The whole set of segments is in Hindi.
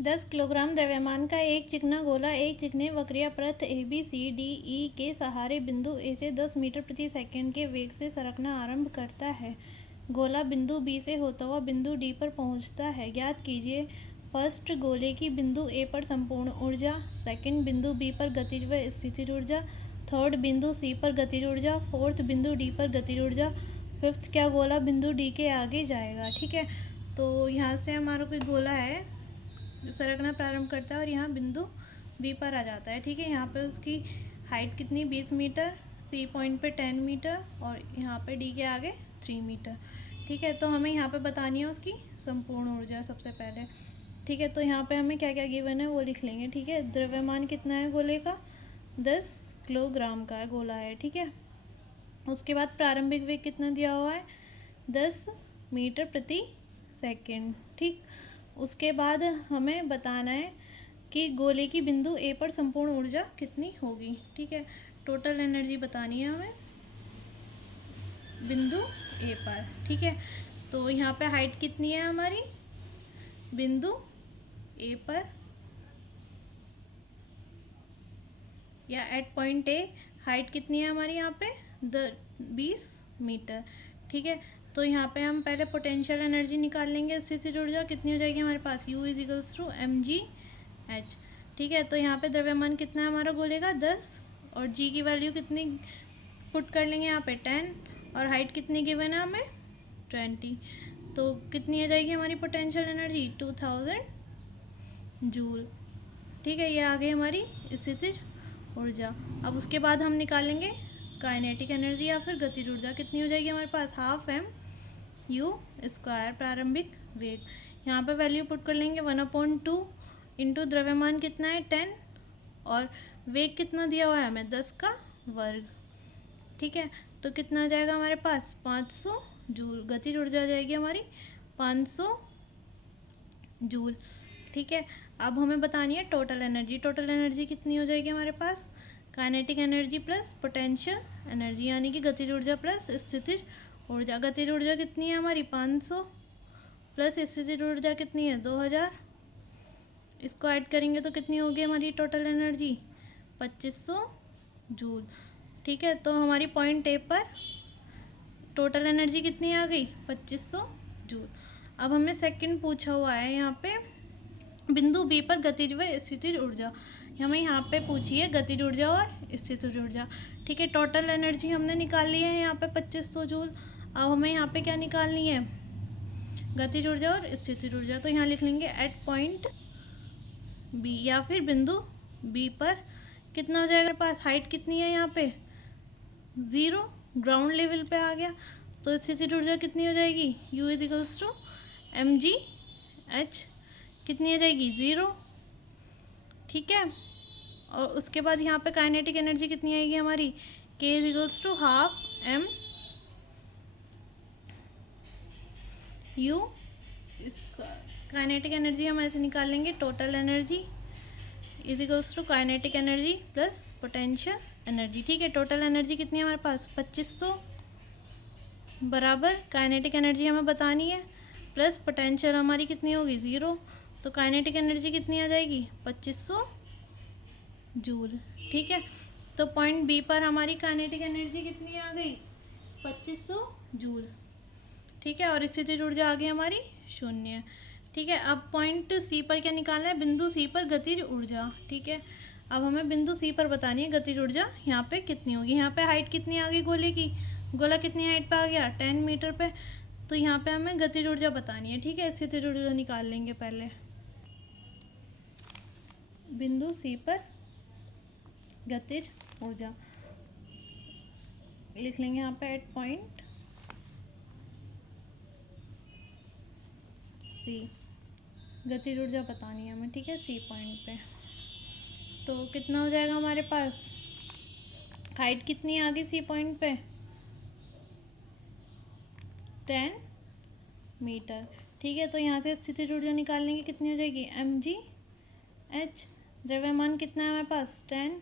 10 किलोग्राम द्रव्यमान का एक चिकना गोला एक चिकने वक्रीय पृष्ठ ABCDE के सहारे बिंदु A से 10 मीटर प्रति सेकंड के वेग से सरकना आरंभ करता है। गोला बिंदु B से होता हुआ बिंदु D पर पहुंचता है। ज्ञात कीजिए फर्स्ट गोले की बिंदु A पर संपूर्ण ऊर्जा, सेकंड बिंदु B पर गतिज व स्थितिज ऊर्जा, थर्ड बिंदु C पर गतिज ऊर्जा, फोर्थ बिंदु D पर गतिज ऊर्जा, फिफ्थ क्या गोला बिंदु D के आगे जाएगा। ठीक है, तो यहाँ से हमारा कोई गोला है जो सरकना प्रारंभ करता है और यहाँ बिंदु बी पर आ जाता है। ठीक है, यहाँ पे उसकी हाइट कितनी 20 मीटर, सी पॉइंट पे 10 मीटर और यहाँ पे डी के आगे 3 मीटर। ठीक है, तो हमें यहाँ पे बतानी है उसकी संपूर्ण ऊर्जा सबसे पहले। ठीक है, तो यहाँ पे हमें क्या क्या गिवन है वो लिख लेंगे। ठीक है, द्रव्यमान कितना है गोले का, 10 किलोग्राम का गोला है। ठीक है, उसके बाद प्रारंभिक वेग कितना दिया हुआ है, 10 मीटर प्रति सेकेंड। ठीक, उसके बाद हमें बताना है कि गोले की बिंदु ए पर संपूर्ण ऊर्जा कितनी होगी। ठीक है, टोटल एनर्जी बतानी है हमें बिंदु ए पर। ठीक है, तो यहाँ पे हाइट कितनी है हमारी बिंदु ए पर या एट पॉइंट ए, हाइट कितनी है हमारी यहाँ पे 20 मीटर। ठीक है, तो यहाँ पे हम पहले पोटेंशियल एनर्जी निकाल लेंगे। स्थितिज ऊर्जा कितनी हो जाएगी हमारे पास, U = mgh। ठीक है, तो यहाँ पे द्रव्यमान कितना है हमारा गोले का 10 और g की वैल्यू कितनी पुट कर लेंगे यहाँ पे 10 और हाइट कितनी गिवन है हमें 20। तो कितनी आ जाएगी हमारी पोटेंशियल एनर्जी 2000 जूल। ठीक है, ये आ गई हमारी स्थितिज ऊर्जा। अब उसके बाद हम निकालेंगे काइनेटिक एनर्जी या फिर गतिज ऊर्जा। कितनी हो जाएगी हमारे पास, 12mU² प्रारंभिक वेग। यहाँ पे वैल्यू पुट कर लेंगे 1/2 इंटू द्रव्यमान कितना है 10 और वेग कितना दिया हुआ है हमें 10 का वर्ग। ठीक है, तो कितना आ जाएगा हमारे पास 500 जूल। गतिज ऊर्जा आ जाएगी हमारी 500 जूल। ठीक है, अब हमें बतानी है टोटल एनर्जी। टोटल एनर्जी कितनी हो जाएगी हमारे पास, kinetic energy plus potential energy यानी कि गतिज ऊर्जा प्लस स्थितिज ऊर्जा। गतिज ऊर्जा कितनी है हमारी 500 प्लस स्थितिज ऊर्जा कितनी है 2000, इसको ऐड करेंगे तो कितनी होगी हमारी टोटल एनर्जी 2500 जूल। ठीक है, तो हमारी पॉइंट ए पर टोटल एनर्जी कितनी आ गई 2500 जूल। अब हमें सेकंड पूछा हुआ है यहाँ पे बिंदु बी पर गतिज व स्थितिज ऊर्जा। हमें यहाँ पे पूछी है गतिज ऊर्जा और स्थितिज ऊर्जा। ठीक है, टोटल एनर्जी हमने निकाल ली है यहाँ पे 2500 जूल। अब हमें यहाँ पे क्या निकालनी है, गतिज ऊर्जा और स्थितिज ऊर्जा। तो यहाँ लिख लेंगे एट पॉइंट बी या फिर बिंदु बी पर कितना हो जाएगा पास, हाइट कितनी है यहाँ पे 0, ग्राउंड लेवल पे आ गया। तो स्थितिज ऊर्जा कितनी हो जाएगी, U = mgh कितनी आ जाएगी 0। ठीक है, और उसके बाद यहाँ पे काइनेटिक एनर्जी कितनी आएगी हमारी, K = ½ M U। इसका काइनेटिक एनर्जी हम ऐसे निकाल लेंगे, total energy = kinetic energy plus potential energy. ठीक है, टोटल एनर्जी कितनी है हमारे पास 2500 बराबर काइनेटिक एनर्जी हमें बतानी है प्लस पोटेंशियल हमारी कितनी होगी 0। तो काइनेटिक एनर्जी कितनी आ जाएगी 2500 जूल। ठीक है, तो पॉइंट बी पर हमारी काइनेटिक एनर्जी कितनी आ गई 2500 जूल। ठीक है, और स्थितिज ऊर्जा आ गई हमारी 0। ठीक है, अब पॉइंट सी पर क्या निकालना है, बिंदु सी पर गतिज ऊर्जा। ठीक है, अब हमें बिंदु सी पर बतानी है गतिज ऊर्जा यहाँ पे कितनी होगी। यहाँ पे हाइट कितनी आ गई गोले की, गोला कितनी हाइट पे आ गया 10 मीटर पे। तो यहाँ पे हमें गतिज ऊर्जा बतानी है। ठीक है, स्थितिज ऊर्जा निकाल लेंगे पहले। बिंदु सी पर गतिज ऊर्जा लिख लेंगे यहाँ पे एट पॉइंट सी, गतिज ऊर्जा बतानी है हमें। ठीक है, सी पॉइंट पे तो कितना हो जाएगा हमारे पास, हाइट कितनी आ गई सी पॉइंट पे 10 मीटर। ठीक है, तो यहाँ से स्थितिज ऊर्जा निकाल लेंगे, कितनी हो जाएगी mgh। द्रव्यमान कितना है हमारे पास 10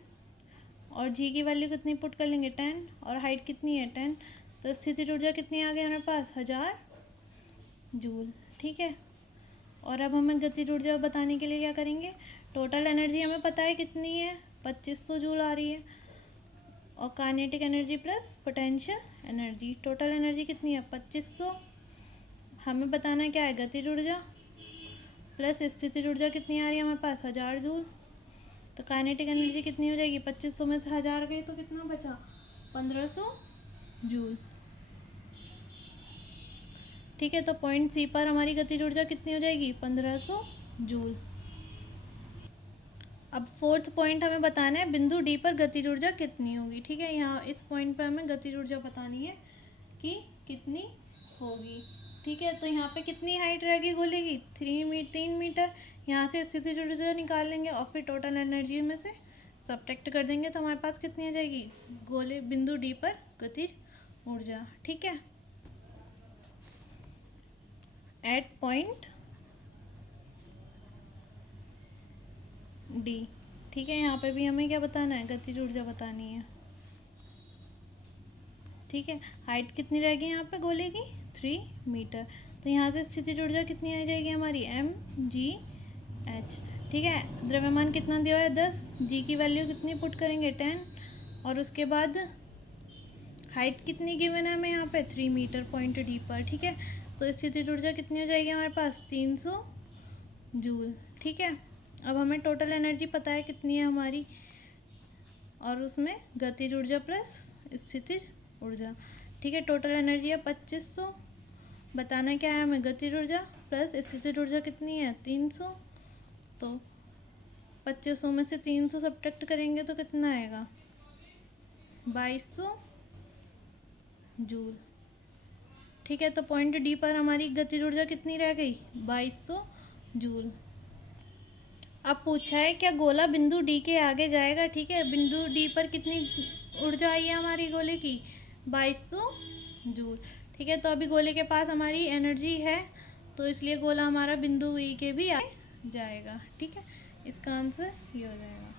और g की वैल्यू कितनी पुट कर लेंगे 10 और हाइट कितनी है 10। तो स्थितिज ऊर्जा कितनी आ गई हमारे पास 1000 जूल। ठीक है, और अब हमें गतिज ऊर्जा बताने के लिए क्या करेंगे, टोटल एनर्जी हमें पता है कितनी है, 2500 जूल आ रही है, और kinetic energy plus potential energy, total energy कितनी है 2500। हमें बताना क्या है, गतिज ऊर्जा प्लस स्थितिज ऊर्जा कितनी आ रही है हमारे पास, 1000 जूल। तो काइनेटिक एनर्जी कितनी हो जाएगी, 2500 में से 1000 गई तो कितना बचा, 1500 जूल। ठीक है, तो पॉइंट सी पर हमारी गतिज ऊर्जा कितनी हो जाएगी, 1500 जूल। अब फोर्थ पॉइंट हमें बताना है बिंदु डी पर गतिज ऊर्जा कितनी होगी। ठीक है, यहाँ इस पॉइंट पर हमें गतिज ऊर्जा बतानी है कि कितनी होगी। ठीक है, तो यहाँ पे कितनी हाइट रहेगी गोले की, 3 मीटर। यहाँ से स्थितिज ऊर्जा निकाल लेंगे और फिर टोटल एनर्जी में से सब्ट्रैक्ट कर देंगे, तो हमारे पास कितनी आ जाएगी, गोले बिंदु डी पर गतिज ऊर्जा। ठीक है, एट पॉइंट डी। ठीक है, यहाँ पे भी हमें क्या बताना है, गतिज ऊर्जा बतानी है। ठीक है, हाइट कितनी रहेगी यहाँ पे गोले की, 3 मीटर। तो यहाँ से स्थितिज ऊर्जा कितनी आ जाएगी हमारी, mgh। ठीक है, द्रव्यमान कितना दिया हुआ है, 10, g की वैल्यू कितनी पुट करेंगे, 10, और उसके बाद हाइट कितनी गिवन है हमें यहाँ पे, 3 मीटर पॉइंट डी पर। ठीक है, तो स्थितिज ऊर्जा कितनी हो जाएगी हमारे पास, 300 जूल। ठीक है, अब हमें टोटल एनर्जी पता है कितनी है हमारी, और उसमें गतिज ऊर्जा प्लस स्थितिज ऊर्जा। ठीक है, टोटल एनर्जी है 2500, बताना क्या है हमें, गतिज ऊर्जा प्लस स्थितिज ऊर्जा कितनी है, 300। तो 2500 में से 300 सब्ट्रैक्ट करेंगे तो कितना आएगा, 2200 जूल। ठीक है, तो पॉइंट डी पर हमारी गतिज ऊर्जा कितनी रह गई, 2200 जूल। अब पूछा है क्या गोला बिंदु डी के आगे जाएगा। ठीक है, बिंदु डी पर कितनी ऊर्जा आई है हमारी गोले की, 2200 जूल। ठीक है, तो अभी गोले के पास हमारी एनर्जी है, तो इसलिए गोला हमारा बिंदु ई के भी आगे जाएगा। ठीक है, इसका आंसर ये हो जाएगा।